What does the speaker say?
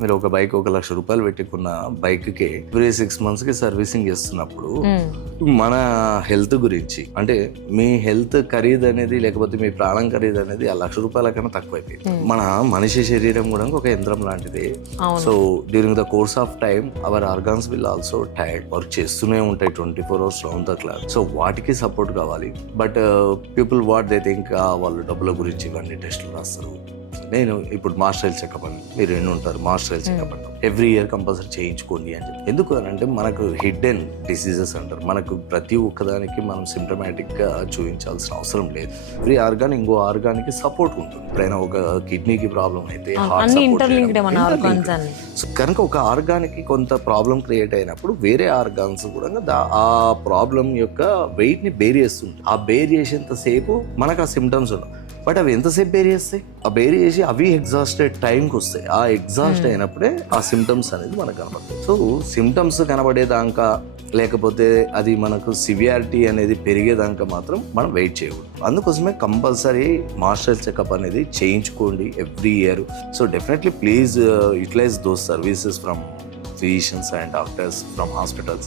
మీరు ఒక బైక్ ₹1,00,000 పెట్టుకున్న బైక్కి ఎవ్రీ 6 months కి సర్వీసింగ్ చేస్తున్నప్పుడు మన హెల్త్ గురించి అంటే మీ హెల్త్ ఖరీదు అనేది లేకపోతే మీ ప్రాణం ఖరీదు అనేది ₹1,00,000 కన్నా తక్కువైపోయింది. మన మనిషి శరీరం కూడా ఒక యంత్రం లాంటిది. So during the course of time our organs will also tired, work చేస్తూనే ఉంటాయి 24 hours round the clock. So వాటికి సపోర్ట్ కావాలి. But people what they think, వాళ్ళు డబ్బుల గురించి ఇవన్నీ టెస్టులు రాస్తారు. నేను ఇప్పుడు మాస్టర్ హెల్త్ చెకప్ అని మీరు ఎన్ని ఉంటారు, మాస్టర్ హెల్త్ చెకప్ అంటారు, ఎవ్రీ ఇయర్ కంపల్సరీ చేయించుకోండి అని చెప్పి. ఎందుకు అని అంటే మనకు హిడ్డెన్ డిసీజెస్ అంటారు. మనకు ప్రతి ఒక్కదానికి మనం సిమ్టమాటిక్ గా చూపించాల్సిన అవసరం లేదు. ఎవ్రీ ఆర్గాన్ ఇంకో ఆర్గానికి సపోర్ట్ ఉంటుంది. ఎప్పుడైనా ఒక కిడ్నీకి ప్రాబ్లం అయితే కనుక ఒక ఆర్గానికి కొంత ప్రాబ్లం క్రియేట్ అయినప్పుడు వేరే ఆర్గాన్స్ కూడా ఆ ప్రాబ్లం యొక్క వెయిట్ ని బేర్ చేస్తుంది. ఆ బేర్ చేసేంత సేపు మనకు ఆ సిమ్టమ్స్ ఉండవు. బట్ అవి ఎంతసేపు బేర్ చేస్తాయి? ఆ బేర్ చేసి అవి ఎగ్జాస్టెడ్ టైంకి వస్తాయి. ఆ ఎగ్జాస్ట్ అయినప్పుడే ఆ సిమ్టమ్స్ అనేది మనకు కనబడతాయి. సో సిమ్టమ్స్ కనబడేదాకా లేకపోతే అది మనకు సివియారిటీ అనేది పెరిగేదాకా మాత్రం మనం వెయిట్ చేయకూడదు. అందుకోసమే కంపల్సరీ మాస్టర్ చెకప్ అనేది చేయించుకోండి every year. So definitely please utilise those services from physicians and doctors from hospitals.